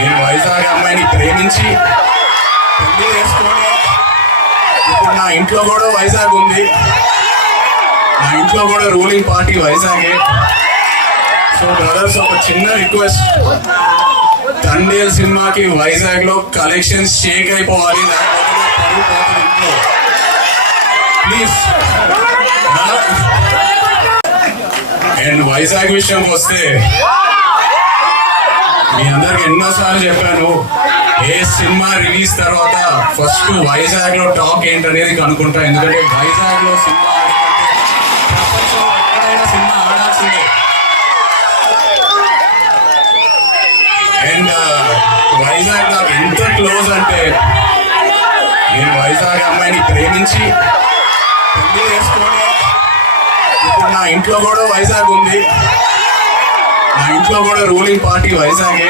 నేను వైజాగ్ అమ్మాయిని ప్రేమించి పెళ్లి చేసుకొని ఇప్పుడు నా ఇంట్లో కూడా వైజాగ్ ఉంది. నా ఇంట్లో కూడా రూలింగ్ పార్టీ వైజాగే. సో బ్రదర్స్, ఒక చిన్న రిక్వెస్ట్, తండేల్ సినిమాకి వైజాగ్ లో కలెక్షన్స్ షేక్ అయిపోవాలి, ప్లీజ్. అండ్ వైజాగ్ విషయంకి వస్తే మీ అందరికి ఎన్నోసార్లు చెప్పాను, ఏ సినిమా రిలీజ్ తర్వాత ఫస్ట్ వైజాగ్ లో టాక్ ఏంటనేది కనుక్కుంటా. ఎందుకంటే వైజాగ్ లో సినిమా ప్రపంచంలో ఎక్కడైనా సినిమా ఆడాల్సిందే. అండ్ వైజాగ్ నాకు ఎంత క్లోజ్ అంటే, నేను వైజాగ్ అమ్మాయిని ప్రేమించి పెళ్లి చేసుకొని ఇప్పుడు నా ఇంట్లో కూడా వైజాగ్ ఉంది. నా ఇంట్లో కూడా రూలింగ్ పార్టీ వైజాగే.